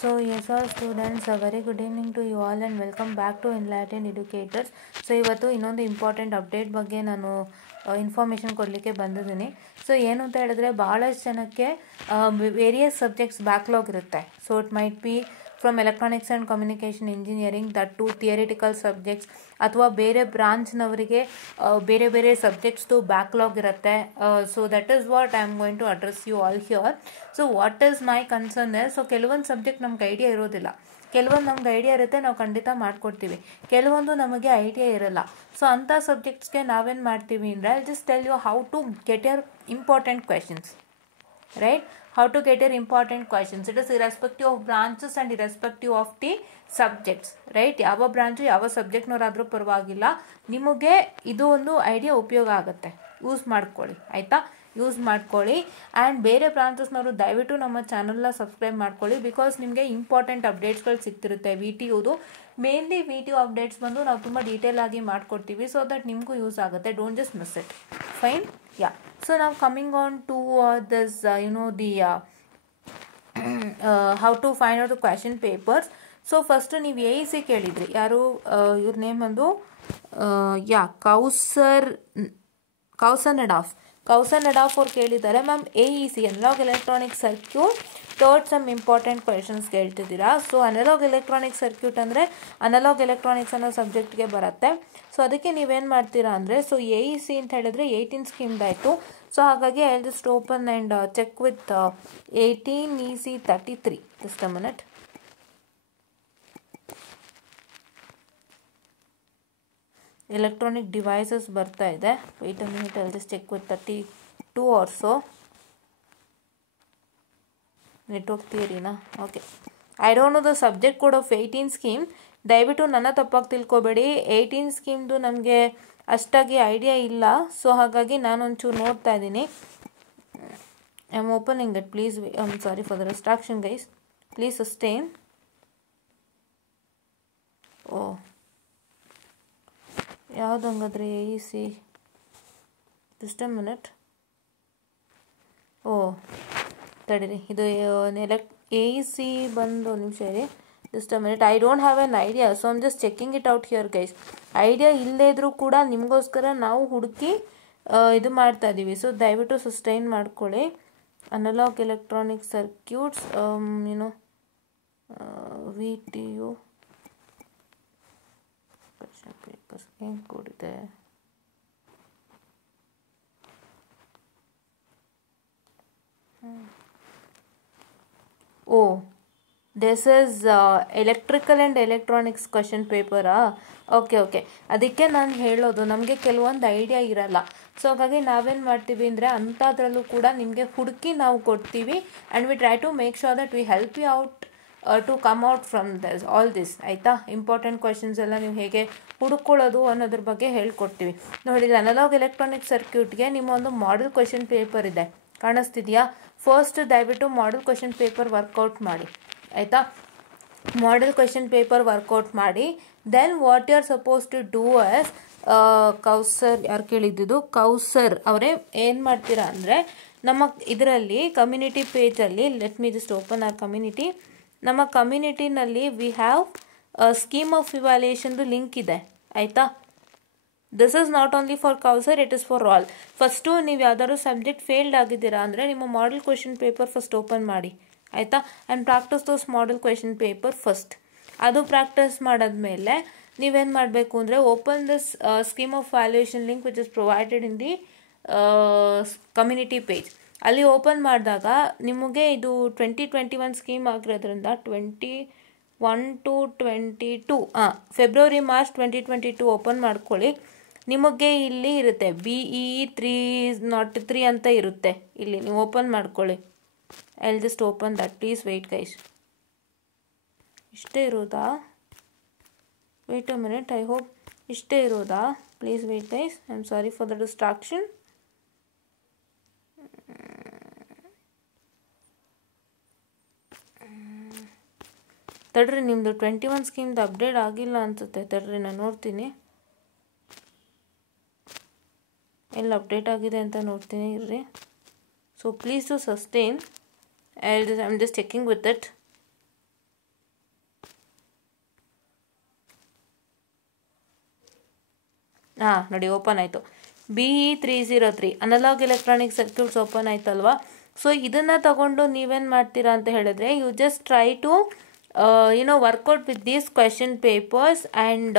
So yes all students, a very good evening to you all and welcome back to Enlightened Educators. So ಇವತ್ತು ಇನ್ನೊಂದು important update ಬಗ್ಗೆ ನಾನು information ಕೊಡಲಿಕ್ಕೆ ಬಂದಿದ್ದೀನಿ. So ಏನು ಅಂತ ಹೇಳಿದ್ರೆ ಭಾಳಷ್ಟು ಜನಕ್ಕೆ ವೇರಿಯಸ್ ಸಬ್ಜೆಕ್ಟ್ಸ್ ಬ್ಯಾಕ್ಲಾಗ್ ಇರುತ್ತೆ. So it might be from electronics and communication engineering that to theoretical subjects ಅಥವಾ ಬೇರೆ ಬ್ರಾಂಚ್ನವರಿಗೆ ಬೇರೆ ಬೇರೆ ಸಬ್ಜೆಕ್ಟ್ಸ್ದು ಬ್ಯಾಕ್ಲಾಗ್ ಇರುತ್ತೆ. So that is what I am going to address you all here. So what is my concern so ಕೆಲವೊಂದು subject ನಮ್ಗೆ idea ಇರೋದಿಲ್ಲ, ಕೆಲವೊಂದು ನಮ್ಗೆ ಐಡಿಯಾ ಇರುತ್ತೆ, ನಾವು ಖಂಡಿತ ಮಾಡ್ಕೊಡ್ತೀವಿ, ಕೆಲವೊಂದು ನಮಗೆ ಐಡಿಯಾ ಇರಲ್ಲ. ಸೊ ಅಂಥ ಸಬ್ಜೆಕ್ಟ್ಸ್ಗೆ ನಾವೇನು ಮಾಡ್ತೀವಿ ಅಂದರೆ I just tell you how to get your important questions, right? How to get your important questions. It is irrespective of branches and irrespective of the subjects, right? ಯಾವ ಬ್ರಾಂಚು ಯಾವ ಸಬ್ಜೆಕ್ಟ್ನವರಾದರೂ ಪರವಾಗಿಲ್ಲ, ನಿಮಗೆ ಇದು ಒಂದು ಐಡಿಯಾ ಉಪಯೋಗ ಆಗುತ್ತೆ, ಯೂಸ್ ಮಾಡ್ಕೊಳ್ಳಿ ಆಯಿತಾ, ಯೂಸ್ ಮಾಡ್ಕೊಳ್ಳಿ. ಆ್ಯಂಡ್ ಬೇರೆ ಬ್ರಾಂಚಸ್ನವರು ದಯವಿಟ್ಟು ನಮ್ಮ ಚಾನಲ್ನ ಸಬ್ಸ್ಕ್ರೈಬ್ ಮಾಡ್ಕೊಳ್ಳಿ, ಬಿಕಾಸ್ ನಿಮಗೆ ಇಂಪಾರ್ಟೆಂಟ್ ಅಪ್ಡೇಟ್ಸ್ಗಳು ಸಿಗ್ತಿರುತ್ತೆ. ವಿ ಟಿ ಯುದು mainly V T U updates ಬಂದು ನಾವು ತುಂಬ ಡೀಟೇಲ್ ಆಗಿ ಮಾಡ್ಕೊಡ್ತೀವಿ, ಸೊ ದಟ್ ನಿಮಗೂ ಯೂಸ್ ಆಗುತ್ತೆ. Don't just miss it. Fine, yeah. So now coming on to this how to find out the question papers. So first ನೀವು A E C ಕೇಳಿದ್ರಿ, ಯಾರು ಇವ್ರ ನೇಮ್ ಬಂದು ಕೌಸರ್ ನಡಾಫ್ ಅವ್ರು ಕೇಳಿದ್ದಾರೆ, ma'am A E C analogue electronic circuit third some important questions ಕೇಳ್ತಿದ್ದೀರಾ. So analogue electronic circuit ಅಂದರೆ analogue electronics ಅನ್ನೋ ಸಬ್ಜೆಕ್ಟ್ಗೆ ಬರುತ್ತೆ. ಸೊ ಅದಕ್ಕೆ ನೀವೇನು ಮಾಡ್ತೀರಾ ಅಂದರೆ, ಸೊ ಎ ಇ ಸಿ ಅಂತ ಹೇಳಿದ್ರೆ 18 ಸ್ಕೀಮ್ದಾಯಿತು. ಸೊ ಹಾಗಾಗಿ I just open and check with 18 EC 33. Just a minute. Electronic devices ಬರ್ತಾ ಇದೆ, wait a minute, I just check with 32 or so. Network ಥಿಯರಿನಾ? Okay, I don't know the subject code of 18 scheme. ದಯವಿಟ್ಟು ನನ್ನ ತಪ್ಪಾಗಿ ತಿಳ್ಕೊಬೇಡಿ, 18 ಸ್ಕೀಮ್ದು ನಮಗೆ ಅಷ್ಟಾಗಿ idea ಇಲ್ಲ. ಸೊ ಹಾಗಾಗಿ ನಾನೊಂಚೂರು ನೋಡ್ತಾ ಇದ್ದೀನಿ. I am opening it, please. I am sorry for the distraction guys, please sustain. Oh, ಯಾವುದು ಹಂಗಾದ್ರೆ A E C? Just a minute. Oh ತಡೀರಿ, ಇದು ಎ ಇ ಸಿ ಬಂದು ನಿಮಿಷ ಇರಿ, just a minute. I don't have an idea, so I'm just checking it out here guys. Idea ಇಲ್ಲದೇ ಇದ್ರೂ ಕೂಡ ನಿಮಗೋಸ್ಕರ ನಾವು ಹುಡುಕಿ ಇದು ಮಾಡ್ತಾ ಇದ್ದೀವಿ. ಸೊ ದಯವಿಟ್ಟು ಸಸ್ಟೈನ್ ಮಾಡ್ಕೊಳ್ಳಿ. Analogue electronic circuits, V T U papers ಏನು ಕೊಡಿದೆ? Oh, this is electrical and electronics question ಪೇಪರಾ? ಓಕೆ, ಅದಕ್ಕೆ ನಾನು ಹೇಳೋದು, ನಮಗೆ ಕೆಲವೊಂದು ಐಡಿಯಾ ಇರಲ್ಲ. ಸೊ ಹಾಗಾಗಿ ನಾವೇನು ಮಾಡ್ತೀವಿ ಅಂದರೆ ಅಂಥದ್ರಲ್ಲೂ ಕೂಡ ನಿಮಗೆ ಹುಡುಕಿ ನಾವು ಕೊಡ್ತೀವಿ. And we try to make sure that we help you out to come out from all this, ಆಯಿತಾ? ಇಂಪಾರ್ಟೆಂಟ್ ಕ್ವೆಶನ್ಸ್ ಎಲ್ಲ ನೀವು ಹೇಗೆ ಹುಡುಕೊಳ್ಳೋದು ಅನ್ನೋದ್ರ ಬಗ್ಗೆ ಹೇಳ್ಕೊಡ್ತೀವಿ. ನೋಡಿ, ಅನಲಾಗ್ ಎಲೆಕ್ಟ್ರಾನಿಕ್ ಸರ್ಕ್ಯೂಟ್ಗೆ ನಿಮ್ಮ ಒಂದು ಮಾಡೆಲ್ ಕ್ವೆಶನ್ ಪೇಪರ್ ಇದೆ, ಕಾಣಿಸ್ತಿದೆಯಾ? ಫಸ್ಟ್ ದಯವಿಟ್ಟು ಮಾಡೆಲ್ ಕ್ವೆಶನ್ ಪೇಪರ್ ವರ್ಕೌಟ್ ಮಾಡಿ, ಆಯಿತಾ? ಮಾಡೆಲ್ ಕ್ವೆಶನ್ ಪೇಪರ್ ವರ್ಕೌಟ್ ಮಾಡಿ. Then what you are suppose to do as Kausar, ಯಾರು ಕೇಳಿದ್ದು? ಕೌಸರ್ ಅವರೇ ಏನು ಮಾಡ್ತೀರಾ ಅಂದರೆ, ನಮ್ಮ ಇದರಲ್ಲಿ ಕಮ್ಯುನಿಟಿ ಪೇಜಲ್ಲಿ, let me just open our community. ನಮ್ಮ ಕಮ್ಯುನಿಟಿನಲ್ಲಿ ವಿ ಹ್ಯಾವ್ ಸ್ಕೀಮ್ ಆಫ್ ಇವ್ಯಾಲ್ಯೂಯೇಷನ್ದು ಲಿಂಕ್ ಇದೆ, ಆಯಿತಾ? This is not only for Kausar, it is for all. First ನೀವು ಯಾವ್ದಾದ್ರು ಸಬ್ಜೆಕ್ಟ್ ಫೇಲ್ಡ್ ಆಗಿದ್ದೀರಾ ಅಂದರೆ ನಿಮ್ಮ model question paper first open ಮಾಡಿ, ಆಯಿತಾ? And practice those model question paper first. ಅದು ಪ್ರಾಕ್ಟೀಸ್ ಮಾಡಾದ್ಮೇಲೆ ನೀವೇನು ಮಾಡಬೇಕು ಅಂದರೆ, open this scheme of valuation link which is provided in the community page. ಅಲ್ಲಿ ಓಪನ್ ಮಾಡಿದಾಗ ನಿಮಗೆ ಇದು 2021 ಸ್ಕೀಮ್ ಆಗಿರೋದ್ರಿಂದ 21 to 22 ಫೆಬ್ರವರಿ ಮಾರ್ಚ್ 2022 ಓಪನ್ ಮಾಡ್ಕೊಳ್ಳಿ. ನಿಮಗೆ ಇಲ್ಲಿ ಇರುತ್ತೆ BE 303 ಅಂತ ಇರುತ್ತೆ, ಇಲ್ಲಿ ನೀವು ಓಪನ್ ಮಾಡ್ಕೊಳ್ಳಿ. I will just open that, please wait guys. ಇಷ್ಟೇ ಇರೋದಾ? Wait a minute, I hope ಇಷ್ಟೇ ಇರೋದಾ? Please wait guys, I am sorry for the distraction. ತಡ್ರಿ, ನಿಮ್ಮದು 21 ಸ್ಕೀಮ್ದು ಅಪ್ಡೇಟ್ ಆಗಿಲ್ಲ ಅನ್ಸುತ್ತೆ. ತಡ್ರಿ, ನಾನು ನೋಡ್ತೀನಿ, ಎಲ್ಲ ಅಪ್ಡೇಟ್ ಆಗಿದೆ ಅಂತ ನೋಡ್ತೀನಿ ಇರ್ರಿ. So please to sustain. I'm just checking with it. ಹಾಂ ನೋಡಿ ಓಪನ್ ಆಯಿತು. BE303 analogue electronic circuits open ಆಯ್ತಲ್ವಾ. ಸೊ ಇದನ್ನು ತಗೊಂಡು ನೀವೇನು ಮಾಡ್ತೀರಾ ಅಂತ ಹೇಳಿದ್ರೆ, you just try to work out with these question papers and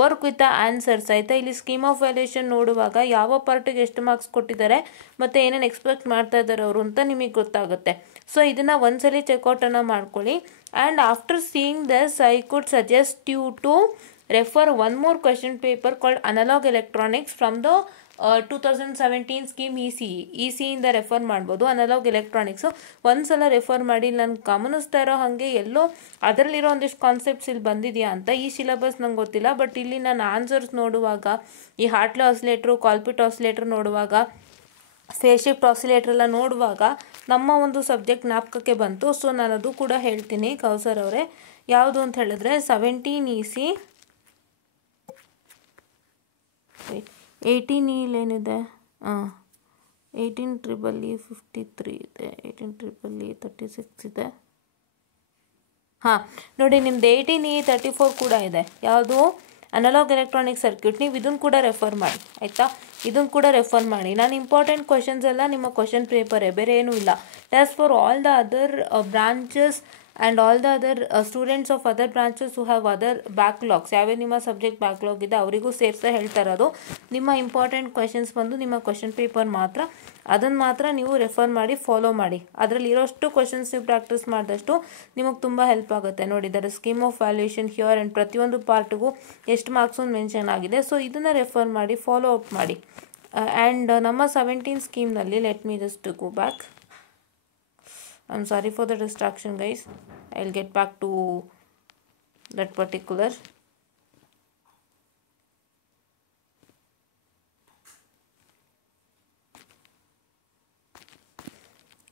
work with the answers ಆಯಿತಾ. ಇಲ್ಲಿ ಸ್ಕೀಮ್ ಆಫ್ ವ್ಯಾಲ್ಯೂಯೇಷನ್ ನೋಡುವಾಗ ಯಾವ ಪಾರ್ಟಿಗೆ ಎಷ್ಟು ಮಾರ್ಕ್ಸ್ ಕೊಟ್ಟಿದ್ದಾರೆ ಮತ್ತು ಏನೇನು ಎಕ್ಸ್ಪೆಕ್ಟ್ ಮಾಡ್ತಾ ಇದ್ದಾರೆ ಅವರು ಅಂತ ನಿಮಗೆ ಗೊತ್ತಾಗುತ್ತೆ. ಸೊ ಇದನ್ನು ಒಂದ್ಸಲಿ ಚೆಕ್ಔಟನ್ನು ಮಾಡ್ಕೊಳ್ಳಿ. And after seeing this I could suggest you to refer one more question paper called Analog Electronics from the 2017 scheme ECE ಇಂದ ರೆಫರ್ ಮಾಡ್ಬೋದು. ಅನಲಾಗ್ ಎಲೆಕ್ಟ್ರಾನಿಕ್ಸು ಒಂದ್ಸಲ ರೆಫರ್ ಮಾಡಿ. ನಾನು ಗಮನಿಸ್ತಾ ಇರೋ ಹಾಗೆ ಎಲ್ಲೋ ಅದರಲ್ಲಿರೋ ಒಂದಿಷ್ಟು ಕಾನ್ಸೆಪ್ಟ್ಸ್ ಇಲ್ಲಿ ಬಂದಿದೆಯಾ ಅಂತ. ಈ ಸಿಲೆಬಸ್ ನಂಗೆ ಗೊತ್ತಿಲ್ಲ, ಬಟ್ ಇಲ್ಲಿ ನಾನು ಆನ್ಸರ್ಸ್ ನೋಡುವಾಗ ಈ ಹಾರ್ಟ್ಲೆ ಆಸಿಲೇಟ್ರು, ಕಾಲ್ಪಿಟ್ ಆಸಿಲೇಟ್ರ್ ನೋಡುವಾಗ, ಫೇಸ್ ಶಿಫ್ಟ್ ಆಸಿಲೇಟರ್ ಎಲ್ಲ ನೋಡುವಾಗ ನಮ್ಮ ಒಂದು ಸಬ್ಜೆಕ್ಟ್ ಜ್ಞಾಪಕಕ್ಕೆ ಬಂತು. ಸೊ ನಾನು ಅದು ಕೂಡ ಹೇಳ್ತೀನಿ ಕೌಸರ್ ಅವರೇ. ಯಾವುದು ಅಂತ ಹೇಳಿದ್ರೆ 17 EC 18 ಏನಿದೆ, 18EEE 53 ಇದೆ, 18EEE 36 ಇದೆ. ಹಾಂ ನೋಡಿ, ನಿಮ್ದು 18E 34 ಕೂಡ ಇದೆ. ಯಾವುದು ಅನಲಾಗ್ ಎಲೆಕ್ಟ್ರಾನಿಕ್ ಸರ್ಕ್ಯೂಟ್. ನೀವು ಇದನ್ನು ಕೂಡ ರೆಫರ್ ಮಾಡಿ ಆಯಿತಾ. ಇದನ್ನು ಕೂಡ ರೆಫರ್ ಮಾಡಿ. ನಾನು ಇಂಪಾರ್ಟೆಂಟ್ ಕ್ವೆಶನ್ಸ್ ಎಲ್ಲ ನಿಮ್ಮ ಕ್ವೆಶನ್ ಪೇಪರೇ, ಬೇರೆ ಏನೂ ಇಲ್ಲ. Test for all the other branches and all the other students of other branches who have other backlogs. ಯಾವೇ ನಿಮ್ಮ ಸಬ್ಜೆಕ್ಟ್ ಬ್ಯಾಕ್ಲಾಗ್ ಇದೆ ಅವರಿಗೂ ಸೇರಿಸ ಹೇಳ್ತಾ ಇರೋದು. ನಿಮ್ಮ ಇಂಪಾರ್ಟೆಂಟ್ ಕ್ವೆಶನ್ಸ್ ಬಂದು ನಿಮ್ಮ ಕ್ವೆಶನ್ ಪೇಪರ್ ಮಾತ್ರ, ಅದನ್ನು ಮಾತ್ರ ನೀವು ರೆಫರ್ ಮಾಡಿ ಫಾಲೋ ಮಾಡಿ. ಅದರಲ್ಲಿ ಇರೋಷ್ಟು ಕ್ವೆಶನ್ಸ್ ನೀವು ಪ್ರಾಕ್ಟೀಸ್ ಮಾಡಿದಷ್ಟು ನಿಮಗೆ ತುಂಬ ಹೆಲ್ಪ್ ಆಗುತ್ತೆ. ನೋಡಿ, ಇದರ scheme of valuation here and ಪ್ರತಿಯೊಂದು ಪಾರ್ಟಿಗೂ ಎಷ್ಟು ಮಾರ್ಕ್ಸ್ ಒಂದು ಮೆನ್ಷನ್ ಆಗಿದೆ. ಸೊ ಇದನ್ನು ರೆಫರ್ ಮಾಡಿ, ಫಾಲೋ ಅಪ್ ಮಾಡಿ. ಆ್ಯಂಡ್ ನಮ್ಮ 17 ಸ್ಕೀಮ್ನಲ್ಲಿ let me just go back. I'm sorry for the distraction, guys. I'll get back to that particular.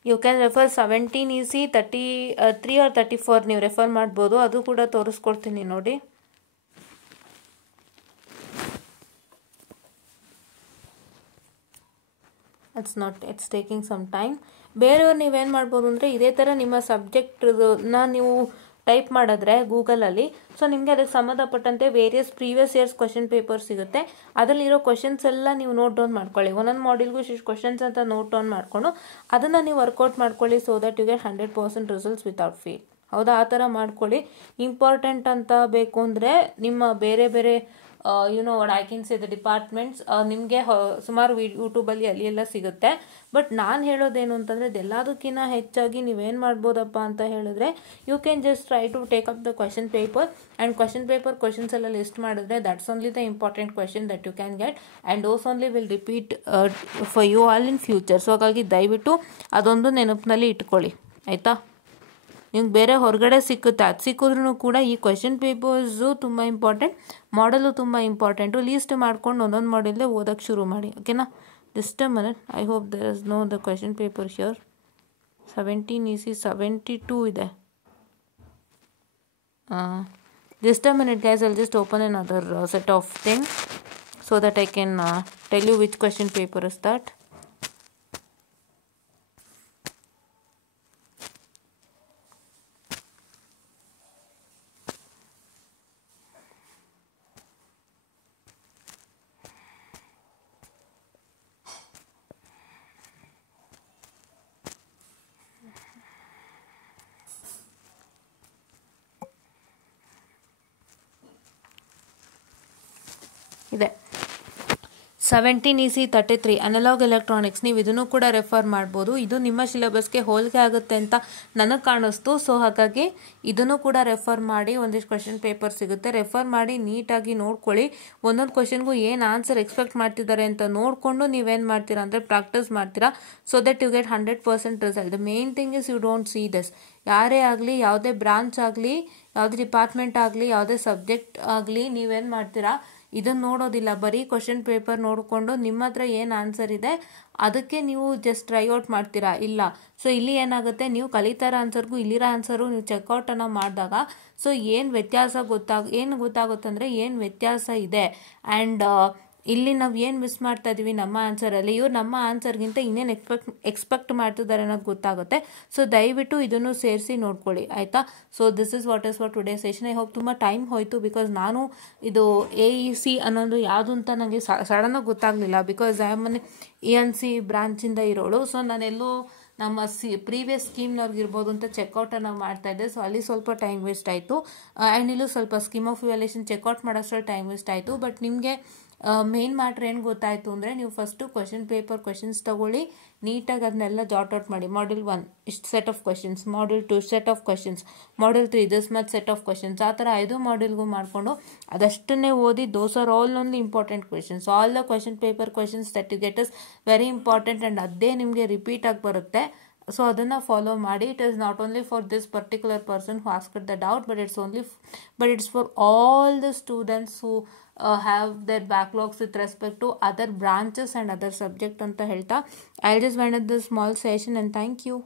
You can refer 17 EC 33 or 34 ನೀವು ರೆಫರ್ ಮಾಡ್ಬೋದು. ಅದು ಕೂಡ ತೋರಿಸ್ಕೊಡ್ತೀನಿ ನೋಡಿ. it's taking some time. ಬೇರೆಯವ್ರು ನೀವೇನು ಮಾಡ್ಬೋದು ಅಂದರೆ, ಇದೇ ಥರ ನಿಮ್ಮ ಸಬ್ಜೆಕ್ಟ್ನ ನೀವು ಟೈಪ್ ಮಾಡಿದ್ರೆ ಗೂಗಲಲ್ಲಿ, ಸೊ ನಿಮಗೆ ಅದಕ್ಕೆ ಸಂಬಂಧಪಟ್ಟಂತೆ various previous years question paper ಸಿಗುತ್ತೆ. ಅದರಲ್ಲಿರೋ ಕ್ವೆಶನ್ಸ್ ಎಲ್ಲ ನೀವು ನೋಟ್ ಡೌನ್ ಮಾಡ್ಕೊಳ್ಳಿ. ಒಂದೊಂದು ಮಾಡೆಲ್ಗೂ ಇಷ್ಟು ಕ್ವೆಶನ್ಸ್ ಅಂತ ನೋಟ್ ಡೌನ್ ಮಾಡಿಕೊಂಡು ಅದನ್ನು ನೀವು ವರ್ಕೌಟ್ ಮಾಡ್ಕೊಳ್ಳಿ. So that you get 100% results without fail. ಹೌದಾ, ಆ ಥರ ಮಾಡ್ಕೊಳ್ಳಿ. ಇಂಪಾರ್ಟೆಂಟ್ ಅಂತ ಬೇಕು ಅಂದರೆ ನಿಮ್ಮ ಬೇರೆ ಬೇರೆ what I can say the departments ನಿಮಗೆ ಸುಮಾರು ಯೂಟ್ಯೂಬಲ್ಲಿ ಅಲ್ಲಿ ಎಲ್ಲ ಸಿಗುತ್ತೆ. ಬಟ್ ನಾನು ಹೇಳೋದೇನು ಅಂತಂದರೆ, ಇದೆಲ್ಲದಕ್ಕಿಂತ ಹೆಚ್ಚಾಗಿ ನೀವೇನು ಮಾಡ್ಬೋದಪ್ಪ ಅಂತ ಹೇಳಿದ್ರೆ, you can just try to take up the question paper and question paper questions ಎಲ್ಲ ಲಿಸ್ಟ್ ಮಾಡಿದ್ರೆ that's only the important question that you can get and those only will repeat for you all in future. So ಹಾಗಾಗಿ ದಯವಿಟ್ಟು ಅದೊಂದು ನೆನಪಿನಲ್ಲಿ ಇಟ್ಕೊಳ್ಳಿ ಆಯಿತಾ. ನಿಮ್ಗೆ ಬೇರೆ ಹೊರಗಡೆ ಸಿಕ್ಕುತ್ತೆ, ಅದು ಸಿಕ್ಕಿದ್ರೂ ಕೂಡ ಈ ಕ್ವೆಶನ್ ಪೇಪರ್ಸು ತುಂಬ ಇಂಪಾರ್ಟೆಂಟ್, ಮಾಡಲು ತುಂಬ ಇಂಪಾರ್ಟೆಂಟು. ಲೀಸ್ಟ್ ಮಾಡ್ಕೊಂಡು ಒಂದೊಂದು ಮಾಡಲ್ಲೇ ಓದೋಕ್ಕೆ ಶುರು ಮಾಡಿ. ಓಕೆನಾ, just a minute. I hope there is no the question paper here. 17 EC 72 ಇದೆ. Just a minute guys, I'll just open another set of things so that I can tell you which question paper is that. ಇದೆ 17 EC 33 analogue electronics. ನೀವು ಇದನ್ನು ಕೂಡ refer ಮಾಡ್ಬೋದು. ಇದು ನಿಮ್ಮ ಸಿಲೆಬಸ್ಗೆ ಹೋಲಿಕೆ ಆಗುತ್ತೆ ಅಂತ ನನಗೆ ಕಾಣಿಸ್ತು. ಸೊ ಹಾಗಾಗಿ ಇದನ್ನು ಕೂಡ ರೆಫರ್ ಮಾಡಿ. ಒಂದಿಷ್ಟು ಕ್ವೆಶನ್ ಪೇಪರ್ ಸಿಗುತ್ತೆ, ರೆಫರ್ ಮಾಡಿ, ನೀಟಾಗಿ ನೋಡ್ಕೊಳ್ಳಿ. ಒಂದೊಂದು ಕ್ವೆಶನ್ಗೂ ಏನು ಆನ್ಸರ್ ಎಕ್ಸ್ಪೆಕ್ಟ್ ಮಾಡ್ತಿದ್ದಾರೆ ಅಂತ ನೋಡಿಕೊಂಡು ನೀವೇನು ಮಾಡ್ತೀರಾ ಅಂದರೆ ಪ್ರಾಕ್ಟೀಸ್ ಮಾಡ್ತೀರಾ. So that you get 100% result. The main thing is you don't see this. ಯಾರೇ ಆಗಲಿ, ಯಾವುದೇ ಬ್ರಾಂಚ್ ಆಗಲಿ, ಯಾವುದೇ ಡಿಪಾರ್ಟ್ಮೆಂಟ್ ಆಗಲಿ, ಯಾವುದೇ ಸಬ್ಜೆಕ್ಟ್ ಆಗಲಿ, ನೀವೇನು ಮಾಡ್ತೀರಾ ಇದನ್ನು ನೋಡೋದಿಲ್ಲ. ಬರೀ ಕ್ವೆಶನ್ ಪೇಪರ್ ನೋಡಿಕೊಂಡು ನಿಮ್ಮ ಹತ್ರ ಏನು ಆನ್ಸರ್ ಇದೆ ಅದಕ್ಕೆ ನೀವು ಜಸ್ಟ್ ಟ್ರೈ ಔಟ್ ಮಾಡ್ತೀರಾ. ಇಲ್ಲ, ಸೊ ಇಲ್ಲಿ ಏನಾಗುತ್ತೆ, ನೀವು ಕಲಿತಾರ ಆನ್ಸರ್ಗೂ ಇಲ್ಲಿರೋ ಆನ್ಸರು ನೀವು ಚೆಕ್ಔಟನ್ನು ಮಾಡಿದಾಗ ಸೊ ಏನು ವ್ಯತ್ಯಾಸ ಗೊತ್ತಾಗುತ್ತೆ ಅಂದರೆ ಏನು ವ್ಯತ್ಯಾಸ ಇದೆ. ಆ್ಯಂಡ್ ಇಲ್ಲಿ ನಾವು ಏನು ಮಿಸ್ ಮಾಡ್ತಾ ಇದ್ದೀವಿ ನಮ್ಮ ಆನ್ಸರಲ್ಲಿ, ಇವ್ರು ನಮ್ಮ ಆನ್ಸರ್ಗಿಂತ ಇನ್ನೇನು ಎಕ್ಸ್ಪೆಕ್ಟ್ ಮಾಡ್ತಿದ್ದಾರೆ ಅನ್ನೋದು ಗೊತ್ತಾಗುತ್ತೆ. ಸೊ ದಯವಿಟ್ಟು ಇದನ್ನು ಸೇರಿಸಿ ನೋಡ್ಕೊಳ್ಳಿ ಆಯಿತಾ. So this is what is for today session. I hope ತುಂಬ ಟೈಮ್ ಹೋಯಿತು ಬಿಕಾಸ್ ನಾನು ಇದು AEC ಅನ್ನೋದು ಯಾವುದು ಅಂತ ನನಗೆ ಸಡನ್ನಾಗಿ ಗೊತ್ತಾಗಲಿಲ್ಲ ಬಿಕಾಸ್ ಐ ಆಮ್ ENC ಬ್ರಾಂಚಿಂದ ಇರೋಳು. ಸೊ ನಾನೆಲ್ಲೋ ನಮ್ಮ ಪ್ರೀವಿಯಸ್ ಸ್ಕೀಮ್ನವ್ರಿಗಿರ್ಬೋದು ಅಂತ ಚೆಕ್ಔಟನ್ನು ಮಾಡ್ತಾ ಇದ್ದೆ. ಸೊ ಅಲ್ಲಿ ಸ್ವಲ್ಪ ಟೈಮ್ ವೇಸ್ಟ್ ಆಯಿತು ಆ್ಯಂಡ್ ಇಲ್ಲೂ ಸ್ವಲ್ಪ ಸ್ಕೀಮ್ ಆಫ್ ಇವ್ಯಾಲ್ಯೂಯೇಷನ್ ಚೆಕ್ಔಟ್ ಮಾಡೋಷ್ಟರಲ್ಲಿ ಟೈಮ್ ವೇಸ್ಟ್ ಆಯಿತು. ಬಟ್ ನಿಮಗೆ ಮೇನ್ ಮ್ಯಾಟ್ರ್ ಏನು ಗೊತ್ತಾಯಿತು ಅಂದರೆ, ನೀವು ಫಸ್ಟು ಕ್ವಶನ್ ಪೇಪರ್ ಕ್ವಶನ್ಸ್ ತೊಗೊಳ್ಳಿ, ನೀಟಾಗಿ ಅದನ್ನೆಲ್ಲ ಜಾಟ್ ಔಟ್ ಮಾಡಿ. ಮಾಡ್ಯೂಲ್ 1 ಇಷ್ಟು set of questions, module 2 set of questions, module 3 this much set of questions, ಆ ಥರ 5 ಮಾಡ್ಯೂಲ್ಗೂ ಮಾಡಿಕೊಂಡು ಅದಷ್ಟನ್ನೇ ಓದಿ. Those are all only important questions. All the question paper questions that you get is very important and ಅದೇ ನಿಮಗೆ repeat ಆಗಿ ಬರುತ್ತೆ. ಸೊ ಅದನ್ನು ಫಾಲೋ ಮಾಡಿ. It is not only for this particular person who asked the doubt, but it's for all the students who have their backlogs with respect to other branches and other subject ಅಂತ ಹೇಳ್ತಾ, I just went at this small session and thank you.